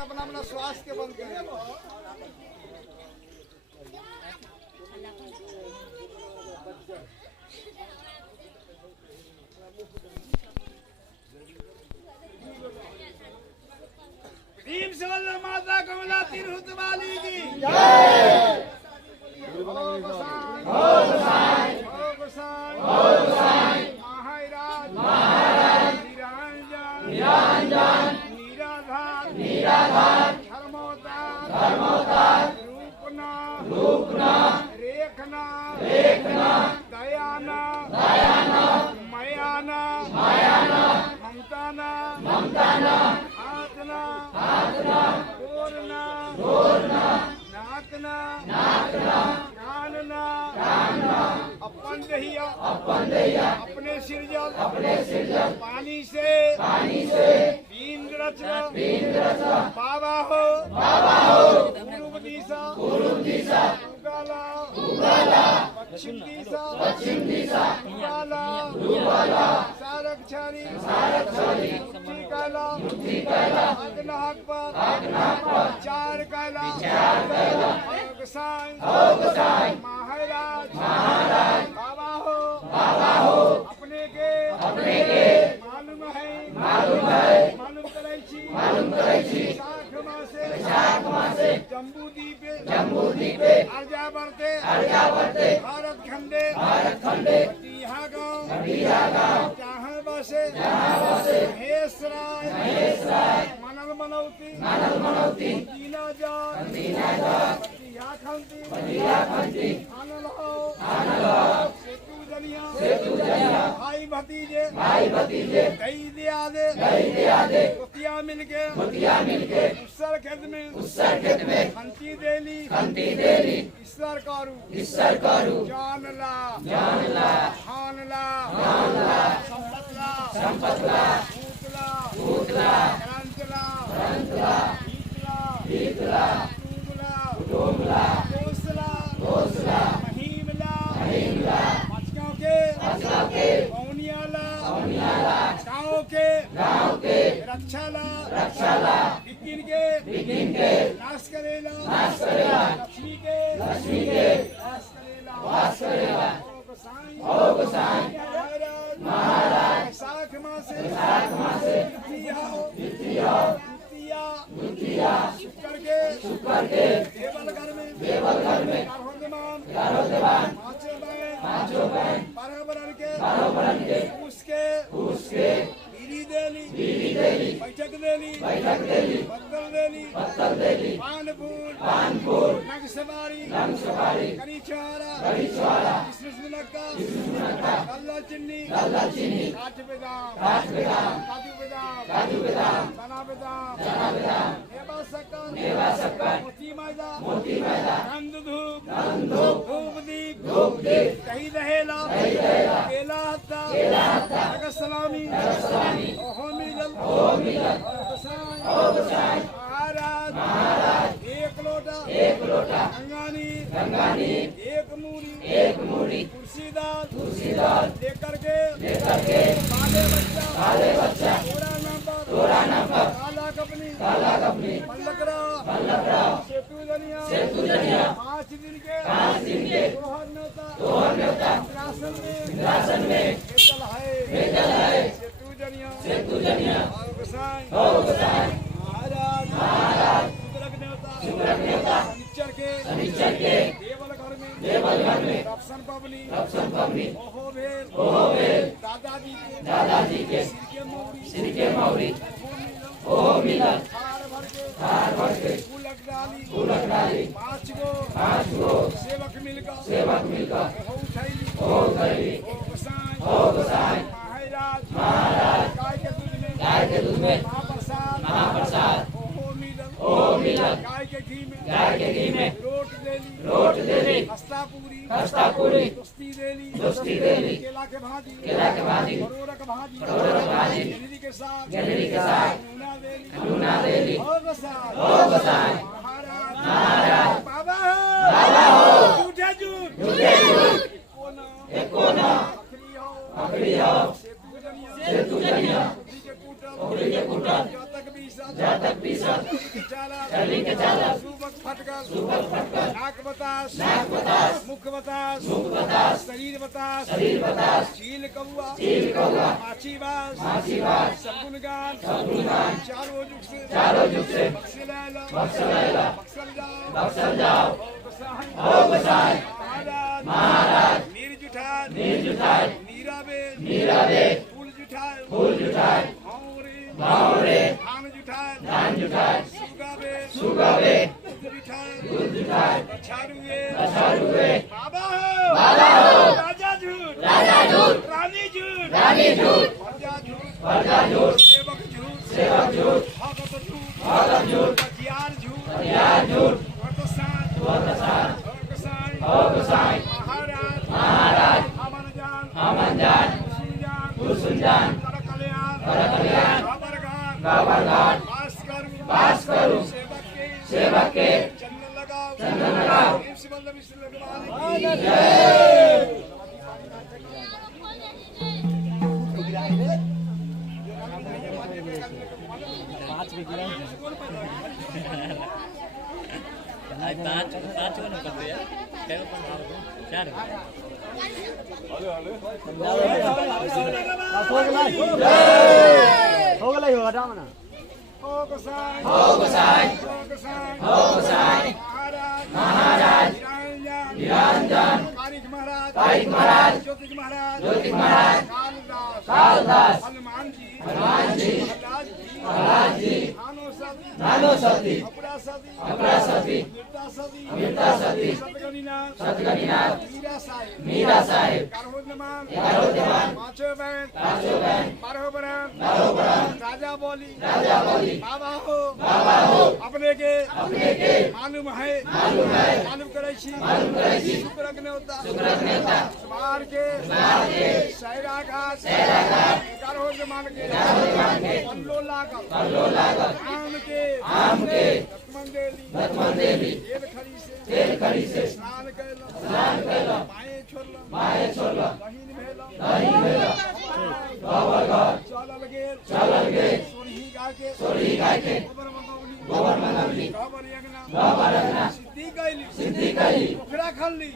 अपना अपना स्वास्थ्य के बनते हैं। भीम सवर्ण माता कमला तिरहुत वाली की जय। हो गोसाई हो गोसाई हो गोसाई हो गोसाई महाराज महाराज निरंजन निरंजन निराधार निराधार धर्मोदार धर्मोदार रूपना रूपना रेखना रेखना दयाना दयाना मयाना मयाना ममताना ममताना आतना आतना पूर्णा पूर्णा नातना नातना कानना कानना अपन दहिया अपने सिरजल पानी से बींद रचना बाबा हो पूर्व दिशा उगाला पश्चिम दिशा उगाला सारक्षारी मुट्ठी काला अग्नहक पर चार काला गोसाई महाराज बाबा हो अपने के मालूम है मालूम कराई शाख मासे जम्बू दीपे अर्जा बरते भारत खंडे कटिहा गाँव जहाँ बसे महेश राय मनल मनौती दीना जात खंती आनल हो सेतु जनिया भाई भतीजे कई दिया दे कुतिया मिलके उसर खेत में खंती देली ईश्वर करू जानला हानला संपतला भूतला ग्रंथला हीतला डोमला घोसला महीमला मचकाओं के औनियाला गाँव के रक्षाला बिकिन के नाश करेला लक्ष्मी के नाश करेला ओ गोसाई महाराज साख मासे दुतिया शुक्र के देवल घर में पांचों बहन बराबर के उसके बीड़ी देली बैठक देली पत्तल देली पान फूल नग सवारी करी छुहारा किसमिस मुनक्का गल्ला चीनी काठ बेदाम काजू बेदाम चना बेदाम मेवा शक्कर मोती मैदा नंद धूप दीप कहीं रहेला केला हत्ता सलामी ओहो मिलल महाराज एक लोटा गंगानी एक मूरी कुर्सीदार लेकर के बाले बच्चा तोरा नंबर काला कपनी पल्लकरा सेतु जनिया 5 दिन के तोहर न्योता इंद्रासन में भेजल है सेतु जनिया और गोसाई महाराज शुक्रक न्योता शनिचर के देवल घर में रक्षण पबनी ओहो भेल दादाजी के सिर के मौरी ओहो मिलल थार भर के फूलक डाली 5 गो सेवक मिलकर ओहो उठैली ओ गोसाई महाराज गाय के दूध में महाप्रसाद ओहो मिलल गाय के घी में रोट देली खस्ता पूरी दोस्ती देली केला के भाजी परोरक भाजी जलेबी के साथ नूना देली ओ गोसाई महाराज बाबा हो झूठे झूठ एको ना आखरी हो सेतु जनिया कुटल जातक बीसत चली के चाला सुबक फटकल नाक बतास मुख बतास शरीर बतास चील कौआ माछी बास सगुन गान चारों जुग से बक्सल जाओ हो गोसाई महाराज नीर जुठान नीराबे फूल जुठान भावरे धान जुठान सुगाबे दूध जुठान अछारुए बाबा हो राजा झूठ रानी झूठ प्रजा झूठ सेवक झूठ भगत झूठ जियार झूठ हो गोसाई महाराज हमन जान कुसुमजान कलकल्याण गावरगान पास करूं सेवक के चंदन लगाओ महाराज निरंजन कारिक महाराज ज्योतिष महाराज कालदास हनुमान जी प्रहलाद जी नानो सती अपरा सती मृता सती सतगणिनाथ मीरा साहेब करहोदमान पांचों बहन 12 बरन राजा बोली बाबा हो अपने के मालूम है मालूम करे शुक्र रखने होता सुमार के सहरा घाट करहोदमान के पल्लो लागल आम के दत्मंदेली तेल खड़ी से स्नान कैला माये छोड़ला दहीन भेला चलल गेल सोरही गाके गोबर मंगवली सिद्धि कैली पोखरा खनली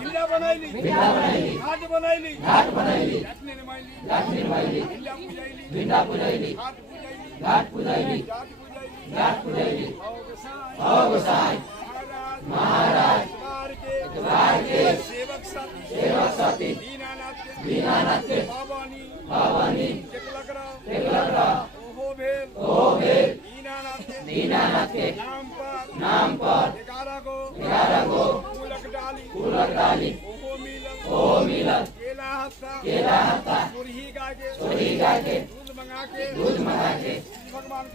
हिल्ला बनैली घाट बनैली लक्ष्मी नमैली हिल्ला पुजैली घाट पुजैली हो गोसाई महाराज के सेवक साथी दीनानाथ के भवानी ओहो भेल दीनानाथ के नाम पर 11 गो फूलक डाली ओहो मिलल केला हत्ता सुरही गाके दूध मंगा के भगवान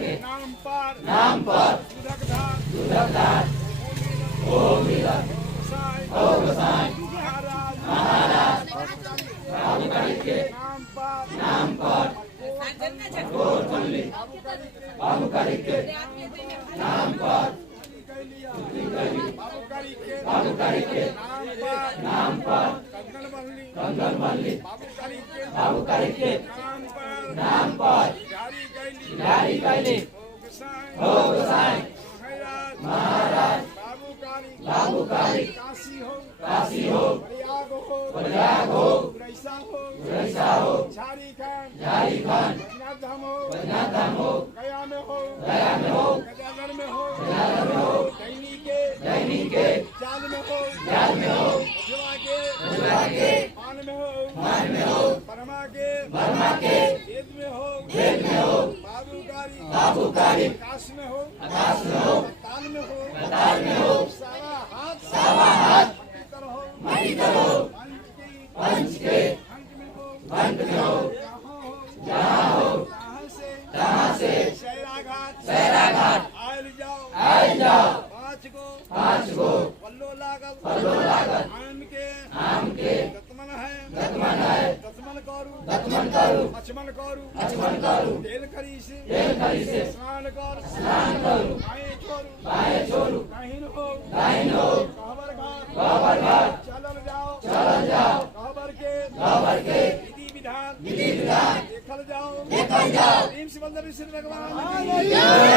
के नाम पर दूधक धार ओ मिलल हो गोसाई महाराज के नाम पर बाबू करी के नाम पर कंगन बल्ली बाबू करी के नाम पर जारी कैली हो गोसाई महाराज बाबू कारी काशी हो प्रयाग हो रईसा हो झारी खान बद्रीनाथ धाम हो गया में हो गजानगर में हो दैनी के जाल में हो जुआ के पान में हो बर्मा के वेद में हो बाबू कारी आकाश में हो ताल में हो सावा हाथ मारी करो पंच के अंत में हो जहाँ हो तहाँ से सहरा घाट आयल जाओ 5 गो पल्लो लागल आम के दत्मन है दत्मन करू लक्ष्मण करू तेल खरी से स्नान करू बाएं छोड़ू दाहिन हो कहबर घाट चलल जाओ कहबर के विधि विधान देखल जाओ प्रेम से बंदर श्री भगवान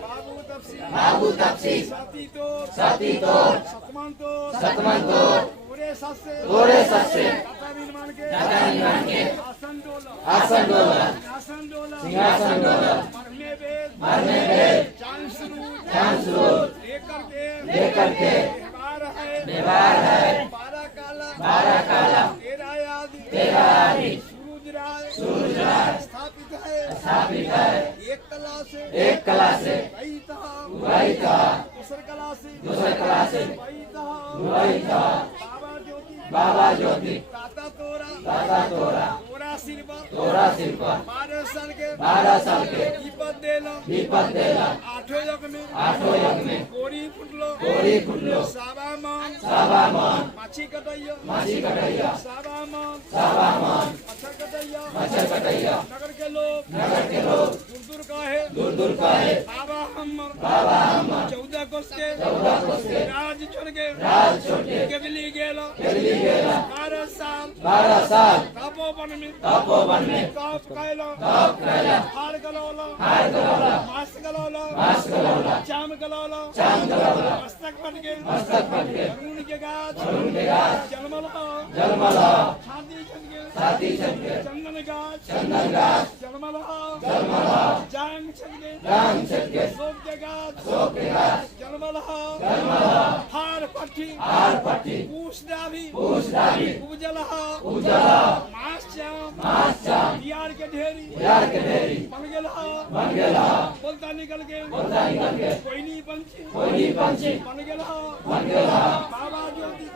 बाबू तपसी साती तो सतमन तो पूरे सस्से आसन डोला सिंहासन डोला मरने वेद चांद सूरज लेकर के व्यवहार है बारह काला तेरा आदि सूरज राय स्थापित है एक कला से वही था दूसर कला से वही था बाबा ज्योति दाता तोरा तोरा सिर पर 12 साल के विपद देला 8 यज्ञ में कोरी फुटलो सावा मान माछी कटैया सावा मान मच्छर कटैया नगर के लोग दूर का है बाबा हम 14 कोस के राज छोड़ के केदली गेला 12 साल तपोवन में तप कैला हार गलौला मास गलौला चाम गलौला मस्तक फट के अरुण के गाछ जलमला छाती छन के चंदन गाछ जलमला जांग छन के सोप के गाछ जलमला हार पट्टी पूछ डाभी उजला मास चाम बिहार के ढेरी बन गेला बोलता निकल के कोई नहीं पंछी बन गेला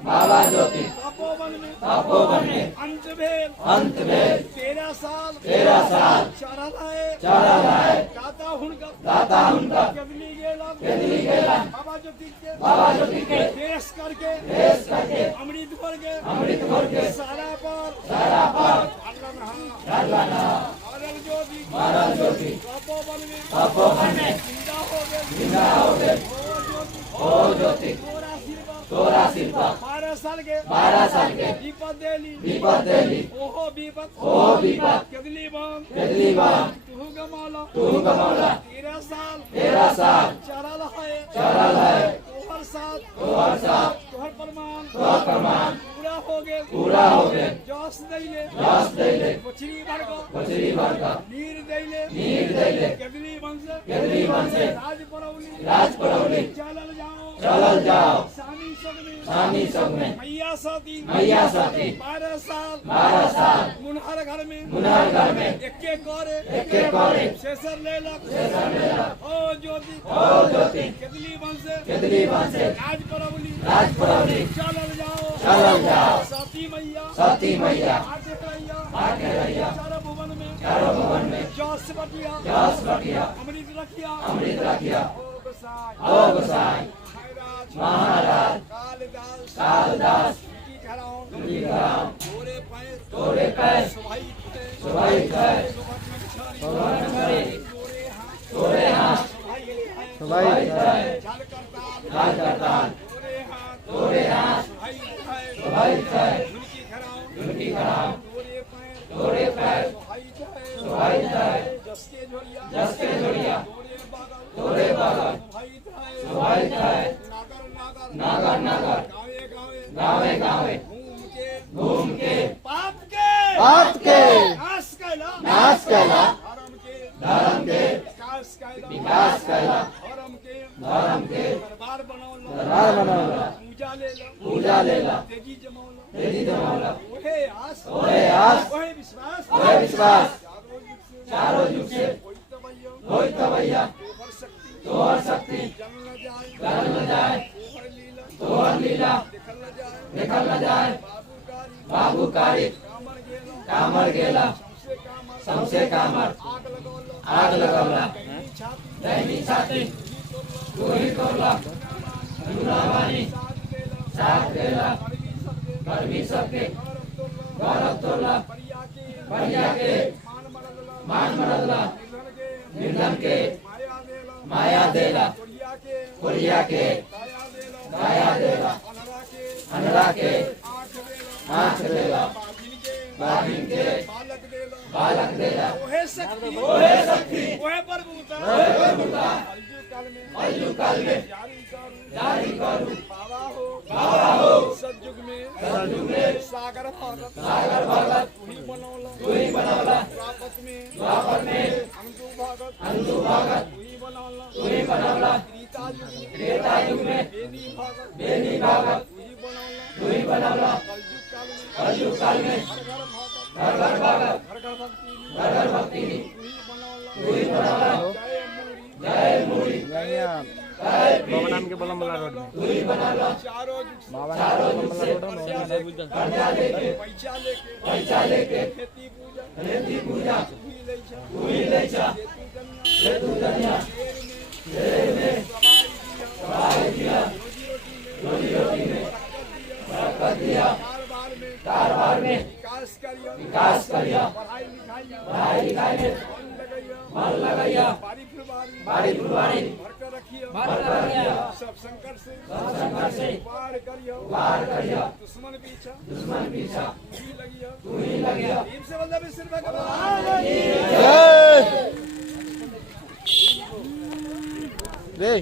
बाबा ज्योति तपोवन में अंत भेल 13 साल चारा लाए दाता हुनका केदली गेला बाबा ज्योति के देश करके अमृत भर के सारा पर अरल ज्योति तपोवन में जिंदा हो गए ओ ज्योति तोरा सिर पर 12 साल के विपद देली ओहो विपद केदली बाम तू गमौला 13 साल चरल है तोहर साथ तोहर प्रमाण पूरा हो गए जस दैले कोचरी भर का नीर दैले केदली वंश राज पड़ौली चलल जाओ सामी सब में मैया साथी 12 साल मुनहर घर में एके करे शेषर लेलक ओ ज्योति केदली वंश राज पड़ौली चलल जाओ साथी मैया आके रैया चारों भुवन में जस बटिया अमृत रखिया ओ गोसाई महाराज कालिदास की घराओं तोरे पैर सुभाई तोरे हाथ सुभाई झाल करताल तोरे हाथ सुभाई उनकी घराओं तोरे पैर सुभाई जस के झोरिया तोरे बगल सुभाई नागर गावे घूम के पाप के नाश कैला धर्म के विकास कैला धर्म के दरबार बनौला पूजा लेला तेजी जमौला ओहे आस ओहे विश्वास चारों युग से होई तबैया तोहर शक्ति जल न जाए तोहर लीला देखल न जाए बाबू कारी कामर गेला समसे कामर आग लगौला दैनी छाती गोही तोड़ला दूल्हा बानी साथ देला गर्मी सबके परिया के मान मरदला निर्धन के माया देला कोरिया के दाया देला अनरा के आँख देला बागिन के बालक देला ओहे शक्ति ओहे प्रभुता कलयुग काल में जारी करू बाबा हो सतयुग में सागर भगत तुही बनौला द्वापर में अंजू भगत तुही बनौला त्रेता युग में बेनी भगत तुही बनौला कलयुग काल में घर घर भक्ति तुही बनौला जय मुरी बाबा नाम के बलम वाला रोड में तुही बनौला चारों बाबा नाम के बलम वाला रोड में पैसा लेके खेती पूजा तुही लैछा सेतु दनिया शेर में सवारी दिया रोजी रोटी में बरकत दिया कारबार में विकास करिया पढ़ाई लिखाई में मन लगाइया बाड़ी फुलवारी भर कर रखिया सब संकट से पार करिया दुश्मन पीछा तू ही लगिया टीम से बंदा भी सिर भगवान जय